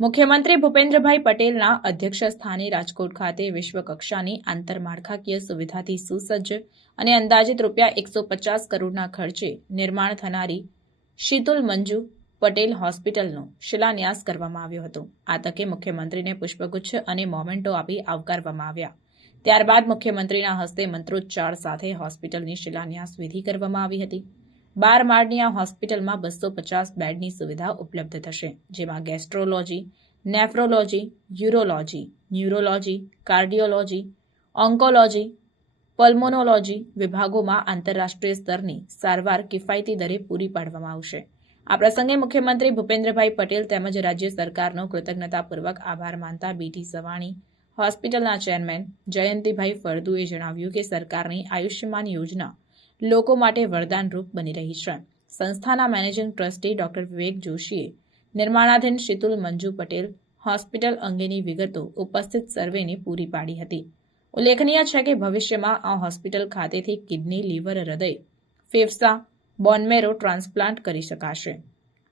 મુખ્યમંત્રી ભૂપેન્દ્રભાઈ પટેલના અધ્યક્ષ સ્થાને રાજકોટ ખાતે વિશ્વકક્ષાની આંતરમાળખાકીય સુવિધાથી સુસજ્જ અને અંદાજિત રૂપિયા એકસો પચાસ કરોડના ખર્ચે નિર્માણ થનારી શીતુલ મંજુ પટેલ હોસ્પિટલનો શિલાન્યાસ કરવામાં આવ્યો હતો. આ તકે મુખ્યમંત્રીને પુષ્પગુચ્છ અને મોમેન્ટો આપી આવકારવામાં આવ્યા. ત્યારબાદ મુખ્યમંત્રીના હસ્તે મંત્રોચ્ચાર સાથે હોસ્પિટલની શિલાન્યાસ વિધિ કરવામાં આવી હતી. બાર માળની આ હોસ્પિટલમાં બસો પચાસ બેડની સુવિધા ઉપલબ્ધ થશે, જેમાં gastrology, nephrology, urology, neurology, cardiology, oncology, pulmonology વિભાગોમાં આંતરરાષ્ટ્રીય સ્તરની સારવાર કિફાયતી દરે પૂરી પાડવામાં આવશે. આ પ્રસંગે મુખ્યમંત્રી ભૂપેન્દ્રભાઈ પટેલ તેમજ રાજ્ય સરકારનો કૃતજ્ઞતાપૂર્વક આભાર માનતા બીટી સવાણી, હોસ્પિટલના ચેરમેન જયંતિભાઈ ફળદુએ જણાવ્યું કે સરકારની આયુષ્યમાન યોજના લોકો માટે વરદાનરૂપ બની રહી છે. સંસ્થાના મેનેજિંગ ટ્રસ્ટી ડોક્ટર વિવેક જોશીએ નિર્માણાધીન શીતુલ મંજુ પટેલ હોસ્પિટલ અંગેની વિગતો ઉપસ્થિત સર્વેને પૂરી પાડી હતી. ઉલ્લેખનીય છે કે ભવિષ્યમાં આ હોસ્પિટલ ખાતેથી કિડની, લીવર, હૃદય, ફેફસા બોનમેરો ટ્રાન્સપ્લાન્ટ કરી શકાશે.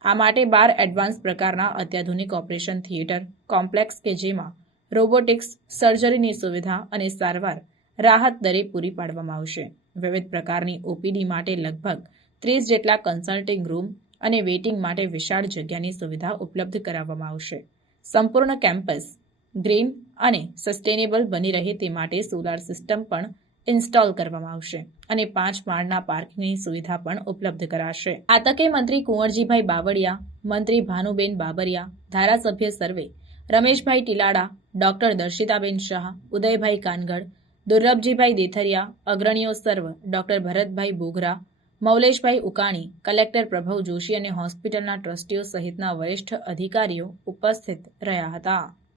આ માટે બાર એડવાન્સ પ્રકારના અત્યાધુનિક ઓપરેશન થિયેટર, કોમ્પ્લેક્સ કે જેમાં રોબોટિક્સ, સર્જરીની સુવિધા અને સારવાર રાહત દરે પૂરી પાડવામાં આવશે. વિવિધ પ્રકારની ઓપીડી માટે લગભગ ત્રીસ જેટલા કન્સલ્ટિંગ રૂમ અને વેઇટિંગ માટે વિશાળ જગ્યાની સુવિધા ઉપલબ્ધ કરાવવામાં આવશે. સંપૂર્ણ કેમ્પસ ગ્રીન અને સસ્ટેનેબલ બની રહે તે માટે સોલાર સિસ્ટમ પણ ઇન્સ્ટોલ કરવામાં આવશે અને પાંચ માળના પાર્કિંગની સુવિધા પણ ઉપલબ્ધ કરાશે. આ તકે મંત્રી કુંવરજીભાઈ બાવળિયા, મંત્રી ભાનુબેન બાબરિયા, ધારાસભ્ય સર્વે રમેશભાઈ ટીલાડા, ડોક્ટર દર્શિતાબેન શાહ, ઉદયભાઈ કાનગડ દુર્લભજીભાઈ દેથરિયા, અગ્રણીઓ સર્વ, ડોક્ટર ભરતભાઈ બોગરા, મૌલેશભાઈ ઉકાણી, કલેક્ટર પ્રભવ જોશી અને હોસ્પિટલના ટ્રસ્ટીઓ સહિતના વરિષ્ઠ અધિકારીઓ ઉપસ્થિત રહ્યા હતા.